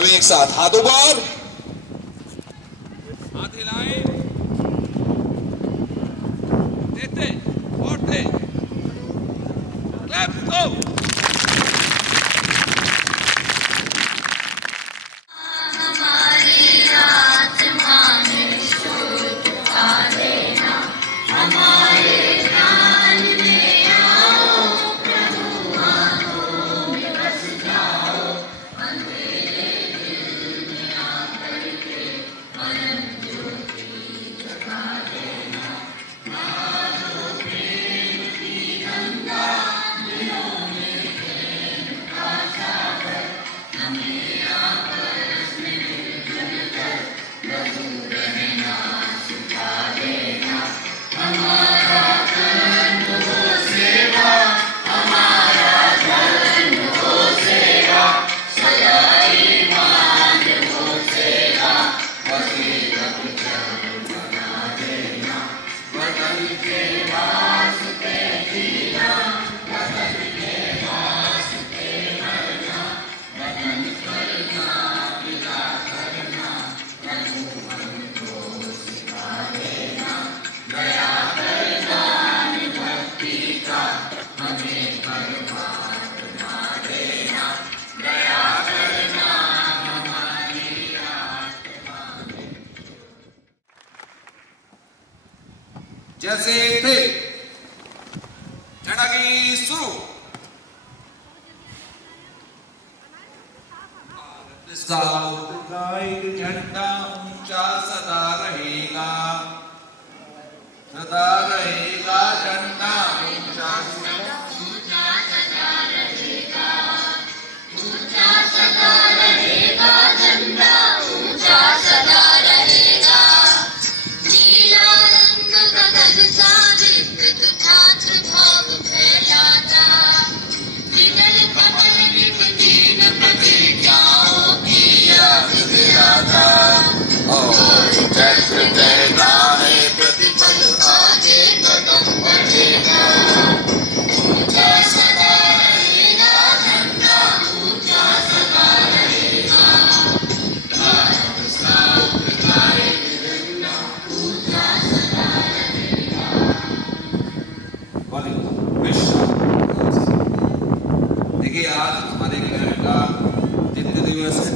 सभी एक साथ हाथ ऊपर, हाथ हिलाएं, देते और दे, क्लैप गो। जैसे थे झंडा की शुरू। साउथ का एक झंडा ऊंचा सदा रहेगा, सदा रहेगा झंडा ऊंचा सदा रहेगा, ऊंचा सदा रहेगा झंडा ऊंचा सदा रहेगा। नीला रंग गगन सा विकृत छात्र भाव फैलाता, विरल कमल निपटीन प्रतिज्ञाओं की याद दिलाता। और चक्र कहता है प्रतिपल आगे कदम बढ़ेगा, ऊंचा सदा रहेगा झंडा ऊंचा सदा रहेगा। भारत साउथ का एक झंडा ऊंचा सदा रहेगा। देखिए, आज हमारे कैंप का तृतीय दिवस है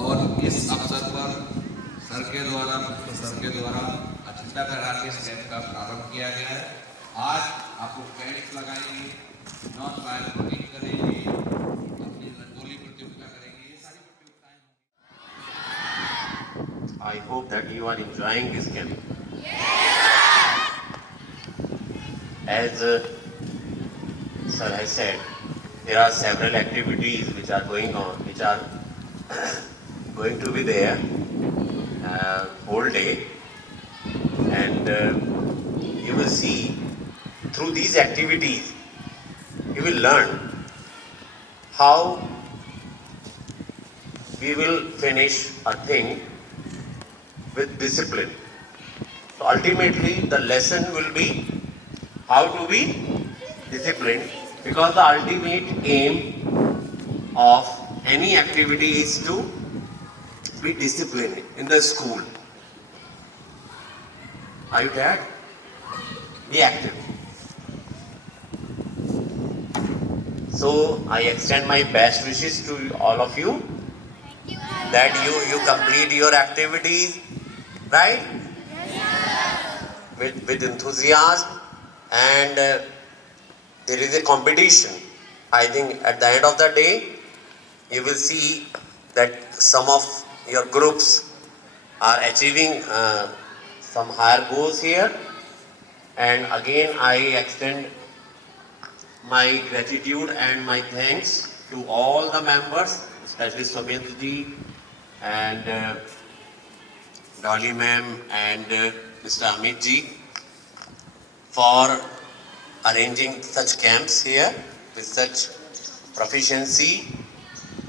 और इस अवसर पर सर के द्वारा झंडा फहरा के इस कैंप का प्रारंभ किया गया है। आज आपको कैंप लगाएंगे, नॉन फायर प्रोटीन करेंगे, अपनी रंगोली प्रतियोगिता करेंगे, ये सारी प्रतियोगिताएं होंगी। I hope that you are enjoying this camp. As sir has said, there are several activities which are going on, which are going to be there whole day, and you will see through these activities you will learn how we will finish a thing with discipline. So ultimately the lesson will be how to be disciplined, because the ultimate aim of any activity is to be disciplined in the school. Are you tired? Be active. So I extend my best wishes to all of you that you complete your activities, right? With enthusiasm, and there is a competition. I think at the end of the day you will see that some of your groups are achieving some higher goals here, and again I extend my gratitude and my thanks to all the members, especially Sobhendra ji and Dolly ma'am and Mr. Amit ji, for arranging such camps here with such proficiency.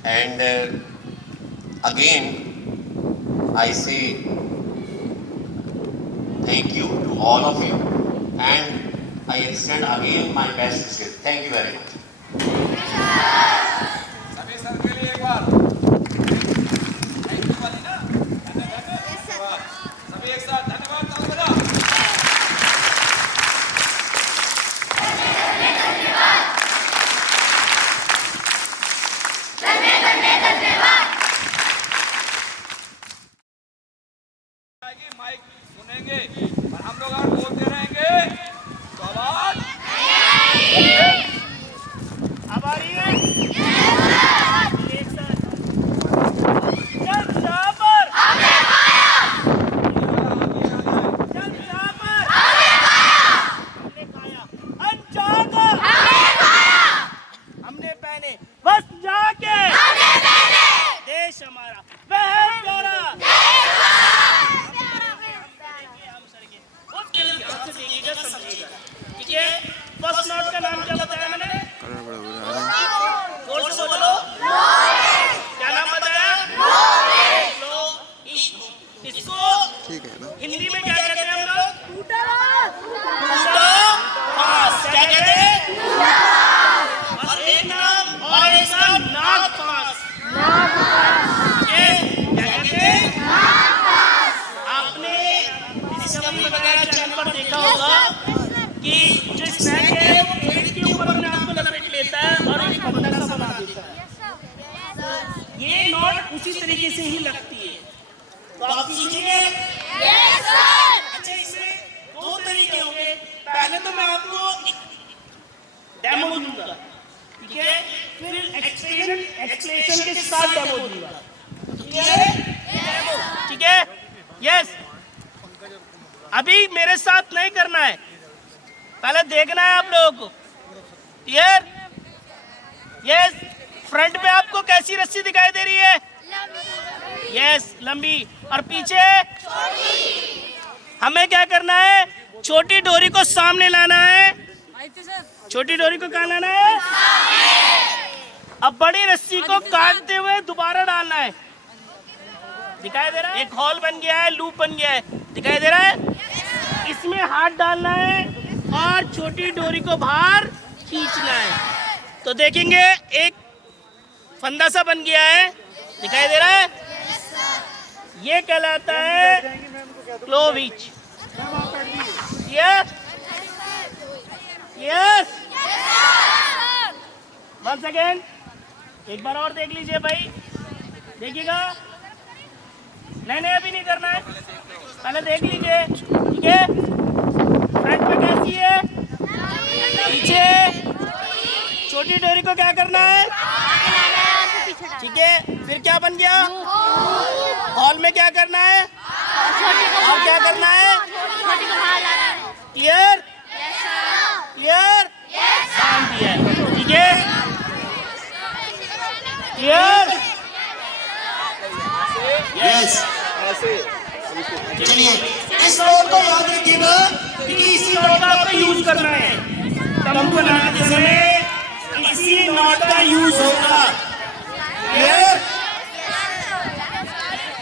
And again I say thank you to all of you, and I extend again my best wishes. Thank you very much. सभी sir के लिए एक बार साथ। धन्यवाद, ताली बजाओ। Mic सुनेंगे और हम लोग अगर बोलते रहेंगे तो आवाज अब आ रही है। एक साथ। चल यहाँ पर। चल यहाँ पर। हमने खाया। अनजाकर। हमने पहने। बस जाके। देश हमारा। वह प्यारा। ठीक है, फर्स्ट नोट का नाम क्या बताया मैंने? जोर से बोलो। क्या नाम बताया? इसको हिंदी में क्या कहते हैं हम लोग? टूटा फांस। क्या कहते हैं? और एक नाम और एक नाम नाग फांस। ये क्या कहते हैं? आपने डिस्कवरी वगैरह चैनल पर देखा होगा कि जो स्नैक है वो पेड़ के ऊपर अपने आप को लपेट लेता है और एक फंदा सा बना देता है। ये नोट उसी तरीके से ही लगती है, तो आप सीखेंगे। अच्छा, इसमें दो तरीके होंगे। पहले तो मैं आपको डेमो दूंगा, ठीक है, फिर एक्सप्लेनेशन के साथ डेमो दूंगा, ठीक है? यस, अभी मेरे साथ नहीं करना है, पहले देखना है आप लोगों को। क्लियर? यस, फ्रंट पे आपको कैसी रस्सी दिखाई दे रही है? यस, लंबी। और पीछे हमें क्या करना है? छोटी डोरी को सामने लाना है। छोटी डोरी को कहाँ लाना है? अब बड़ी रस्सी को काटते हुए दोबारा डालना है। दिखाई दे रहा है? एक हॉल बन गया है, लूप बन गया है, दिखाई दे रहा है? इसमें हाथ डालना है और छोटी डोरी को बाहर खींचना है, तो देखेंगे एक फंदा सा बन गया है, दिखाई दे रहा है? ये कहलाता है क्लोविच। Yes, yes. वन सेकेंड, एक बार और देख लीजिए भाई, देखिएगा। नहीं, अभी नहीं करना है, पहले देख लीजिए, ठीक है? फ्रंट पे कैसी है? पीछे छोटी डोरी को क्या करना है? ठीक है, फिर क्या बन गया? हॉल में क्या करना है? और क्या करना है? क्लियर? क्लियर? शांति है, ठीक है? क्लियर? यस। चलिए, इस नोट को याद रखिएगा कि इसी नोट का आपको यूज करना है। तंबू बनाने के समय इसी नोट का यूज होगा।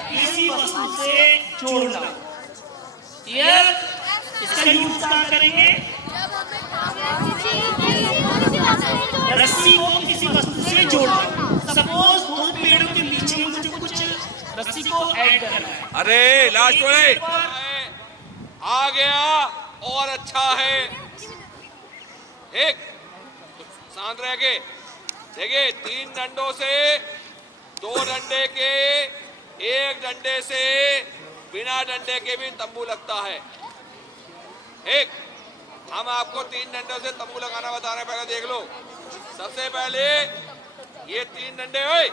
किसी वस्तु से जोड़ना। क्लियर? इसका यूज कहाँ करेंगे? रस्सी को किसी वस्तु से जोड़ना। सपोज दो पेड़ों के बीच में मुझे कुछ रस्सी को ऐड करना है। अरे लास्ट वाले आ गया और अच्छा है। एक शांत रह के देखिए, 3 डंडों से 2 डंडे के, 1 डंडे से बिना डंडे के भी तंबू लगता है। एक हम आपको 3 डंडों से तंबू लगाना बता रहे हैं, पहले देख लो। सबसे पहले ये 3 डंडे, ओए